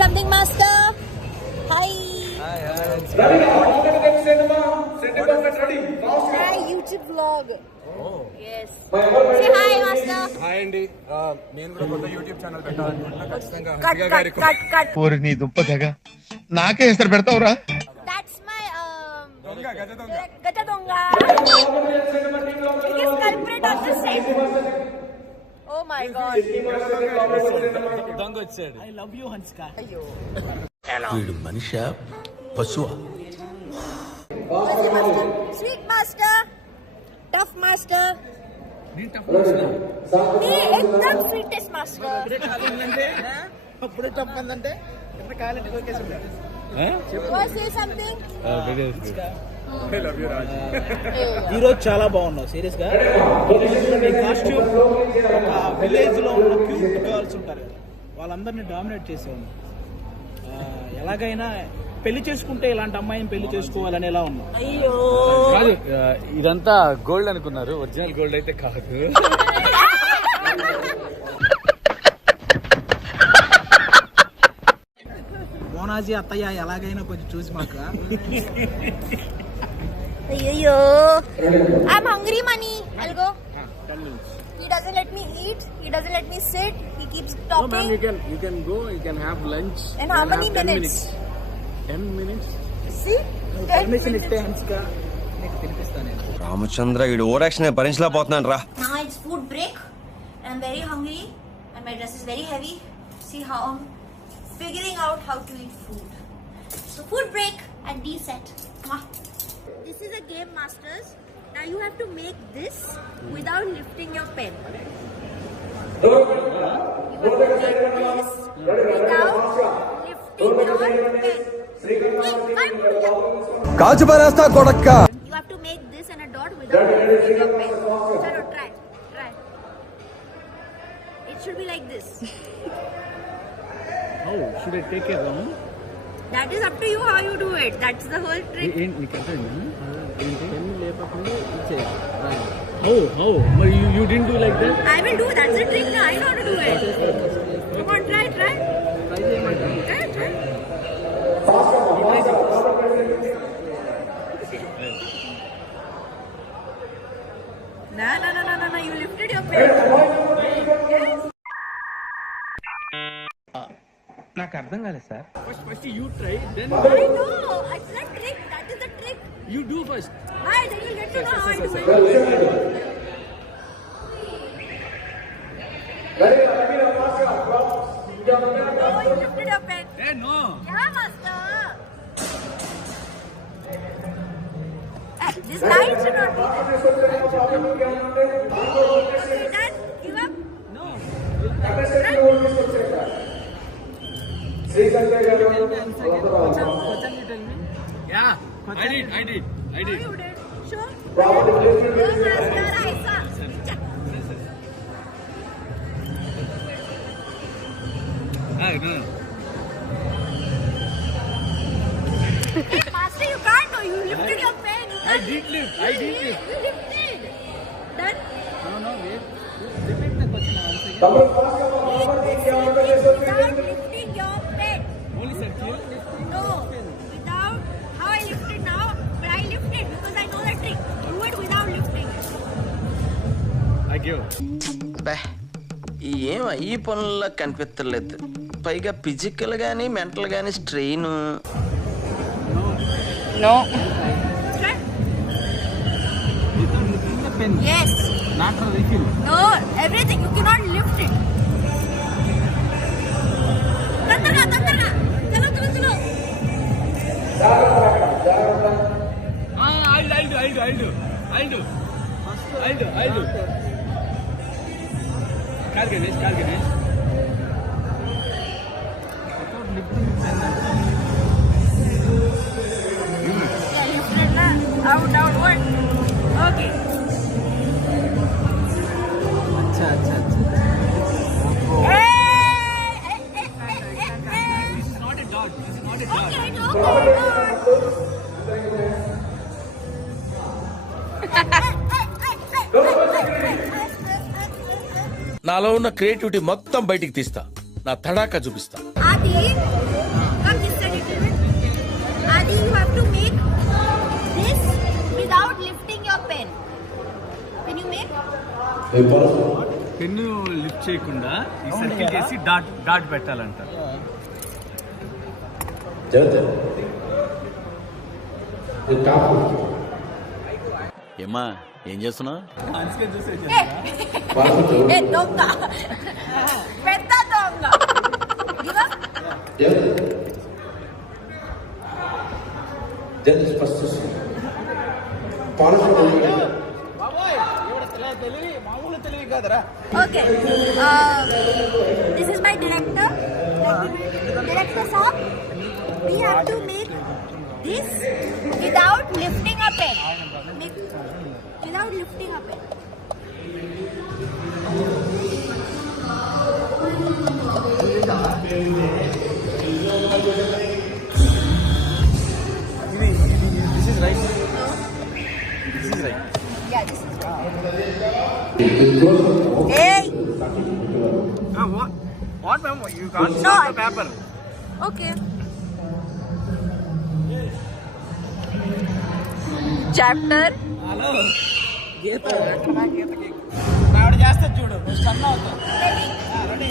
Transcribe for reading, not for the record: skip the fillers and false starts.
something, master. Hi. Hi, YouTube vlog. Oh. Yes. Say hi, master. Hi Andy. నేను కూడా కొత్త YouTube channel పెట్టాలనుకుంటున్నా. ఖచ్చితంగా Cut, హరిగా cut, గారి cut, cut. ఓరి నీ దుంప తెగ నాకే ఇస్తారు పెడతావురా. That's my దొంగ గజ దొంగ. Gacha Donga. Biggest culprit on this set. Oh my God. దొంగ వచ్చాడు. I love you, Hanska. Ayyo. వీడు మనిషా పశువా? Sweet master. Tough master. నేను టఫ్ వచ్చిన Me, ekdam sweetest master. అప్పుడే టఫ్ అందంటే ఎంత కాలంటే కొరికేసి ఉంటాడు. Want to say something? I love you Raj. ఈ రోజు చాలా బాగున్నావు సీరియస్ గా. ఈ కాస్ట్యూమ్ ఒక విలేజ్ లో ఉన్న క్యూట్ గర్ల్స్ ఉంటారు కదా, వాళ్ళందరినీ డామినేట్ చేసేవాళ్ళు. ఎలాగైనా పెళ్లి చేసుకుంటే ఇలాంటి అమ్మాయిని పెళ్లి చేసుకోవాలని ఎలా ఉన్నావు? అయ్యో. కాదు, ఇదంతా గోల్డ్ అనుకున్నారు, ఒరిజినల్ గోల్డ్ అయితే కాదు. మోనాజీ అత్తయ్య ఎలాగైనా కొంచెం చూసి మాకు. Ayyo. I'm hungry, Mani. I'll go. He doesn't let me eat. He doesn't let me sit. He keeps talking. You can go. You can have lunch. And how many minutes? 10 minutes. See? 10 permission ఇస్తే minutes. హన్స్కా నీకు తినిపిస్తాను నేను. రామచంద్ర వీడు over action భరించలేకపోతున్నాను రా. Now it's food break. I'm very hungry. And my dress is very heavy. See how I'm figuring out how to eat food. So food break and D-set. This is a game, masters. Now you have to make this without lifting your pen. You have to make this without lifting your pen. కాచు పరేస్తా కొడక్క. You have to make this and a dot without lifting your pen. Chalo, try. It should be like this. Oh, should I take it wrong? That is up to you how you do it. That's the whole trick. How? But you didn't do like that? I will do. That's the trick. Now I know how to do it. Come on, try. Try. No. You lifted your pen. Yes. నాకు అర్థం కాలేదు sir. First you try, then I know. It's the trick. That is the trick. you do first. Right, then you'll get to know how I do it. Oh, you lifted your pen. Hey, no. Yeah, master. This line should not be there. Okay, done. Give up. No. Yeah. I did. No, you did. Sure. Master, I saw. No. Hey, master, you can't do. You lifted your pen. You I can't did lift. You lifted. Done. No, wait. Repeat the question once again. Without lifting your pen. Only circle. No. Without. How I lifted now? But I lifted because I know the trick. Do it without lifting it. I give. ఏం ఈ పనుల్లో కనిపించలేదు. పైగా physical గానీ mental గానీ strain. No. Pen. Yes. Not a refill. No. Everything. You cannot lift it. Tandra. Chalo. I'll do. Call Ganesh. Without lifting the pen. Yeah, lifted na. Out. What? Okay. अच्छा. Hey. This is not a dot. Okay. నాలో ఉన్న creativity మొత్తం బయటికి తీస్తా. నా తడాకా చూపిస్తా. Adi, pen lift చేయకుండా ఈ సర్కిల్ చేసి డాట్ పెట్టాలంట. ఏమ్మా ఏం చేస్తున్నావు? దొంగ పెద్ద దొంగ. తెలివి మామూలు తెలివి కాదురా. Okay. This is my director. Director sir, we have to make this without lifting a pen. Without lifting a pen. This is right. This is right. Yeah, this is Hey! What ma'am? You can't No, stop the paper. Okay. Chapter. Hello Geeta గీతకి ఆవిడ చేస్తా చూడు, నువ్వు stun అవుతావు. Ready?